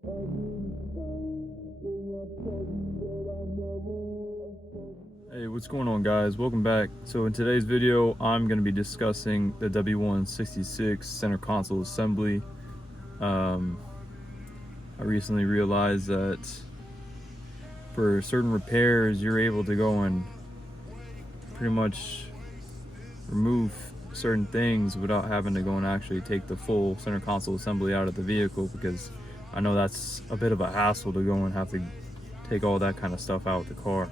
Hey, what's going on, guys? Welcome back. So in today's video, I'm going to be discussing the W166 center console assembly. I recently realized that for certain repairs, you're able to go and pretty much remove certain things without having to go and actually take the full center console assembly out of the vehicle, because I know that's a bit of a hassle to go and have to take all that kind of stuff out of the car.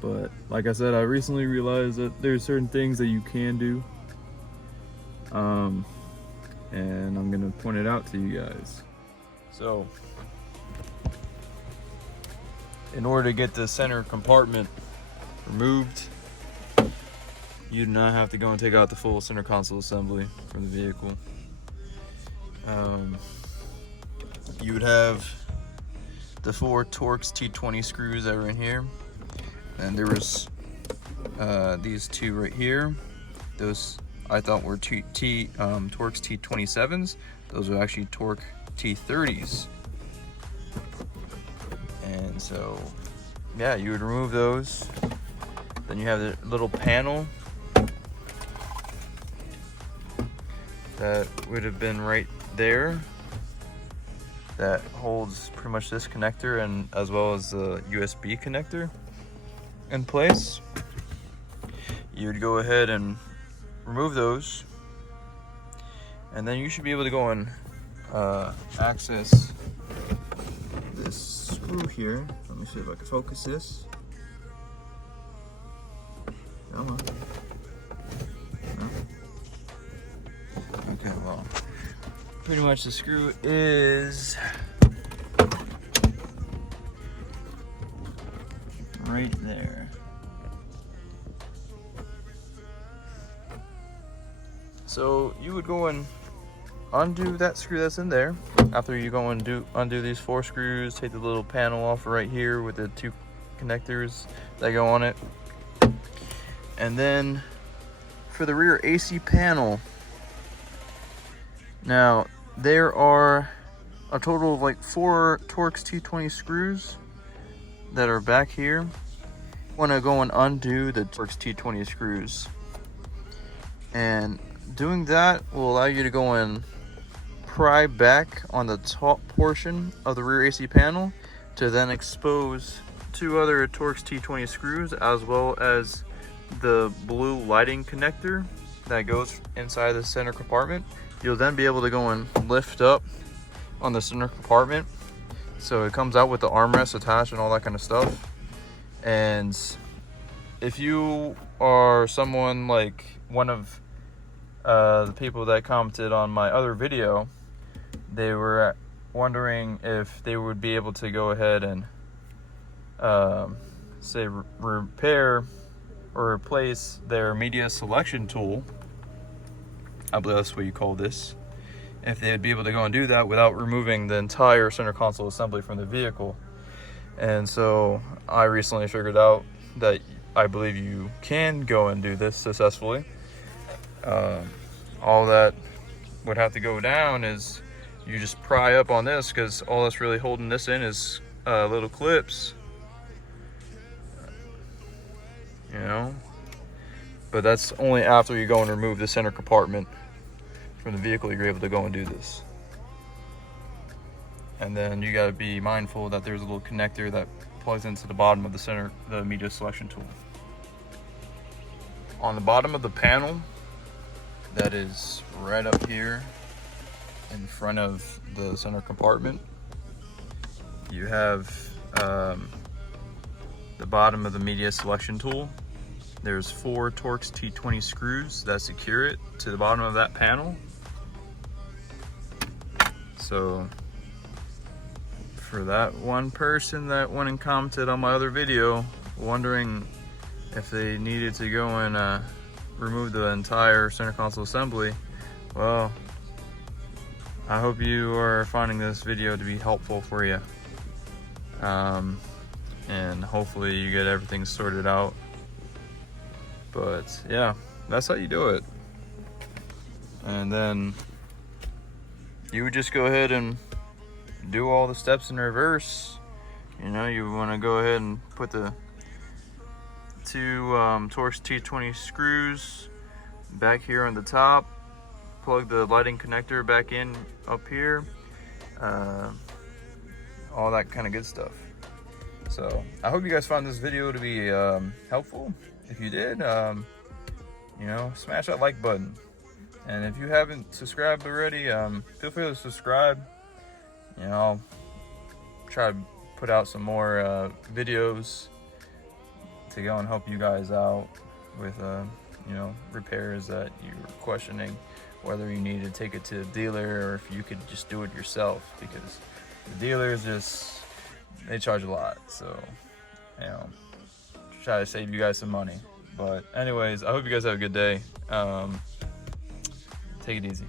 But like I said, I recently realized that there's certain things that you can do, and I'm gonna point it out to you guys. So in order to get the center compartment removed, you do not have to go and take out the full center console assembly from the vehicle. You would have the 4 Torx T20 screws that are in here, and there was these 2 right here. Those I thought were Torx T27s. Those are actually Torx T30s. And so, yeah, you would remove those. Then you have the little panel that would have been right there that holds pretty much this connector, and as well as the USB connector in place. You would go ahead and remove those, and then you should be able to go and access this screw here. Let me see if I can focus this. Come on. No? Okay, well, pretty much the screw is right there. So you would go and undo that screw that's in there. After you go and undo these 4 screws, take the little panel off right here with the 2 connectors that go on it. And then for the rear AC panel, now there are a total of like 4 Torx T20 screws that are back here. I want to go and undo the Torx T20 screws, and doing that will allow you to go and pry back on the top portion of the rear AC panel to then expose 2 other Torx T20 screws, as well as the blue lighting connector that goes inside the center compartment. You'll then be able to go and lift up on the center compartment, so it comes out with the armrest attached and all that kind of stuff. And if you are someone like one of the people that commented on my other video, they were wondering if they would be able to go ahead and say repair or replace their media selection tool. I believe that's what you call this. If they would be able to go and do that without removing the entire center console assembly from the vehicle. And so I recently figured out that I believe you can go and do this successfully. All that would have to go down is you just pry up on this, because all that's really holding this in is little clips, you know. But that's only after you go and remove the center compartment from the vehicle you're able to go and do this. And then you got to be mindful that there's a little connector that plugs into the bottom of the media selection tool. On the bottom of the panel, that is right up here in front of the center compartment, you have the bottom of the media selection tool. There's 4 Torx T20 screws that secure it to the bottom of that panel. So for that one person that went and commented on my other video wondering if they needed to go and remove the entire center console assembly, well, I hope you are finding this video to be helpful for you, and hopefully you get everything sorted out. But yeah, that's how you do it. And then you would just go ahead and do all the steps in reverse. You know, you want to go ahead and put the two Torx T20 screws back here on the top, plug the lighting connector back in up here, all that kind of good stuff. So I hope you guys found this video to be helpful. If you did, you know, smash that like button. And if you haven't subscribed already, feel free to subscribe. You know, I'll try to put out some more videos to go and help you guys out with, you know, repairs that you're questioning, whether you need to take it to a dealer or if you could just do it yourself, because the dealers just, they charge a lot. So, you know, try to save you guys some money. But anyways, I hope you guys have a good day. Take it easy.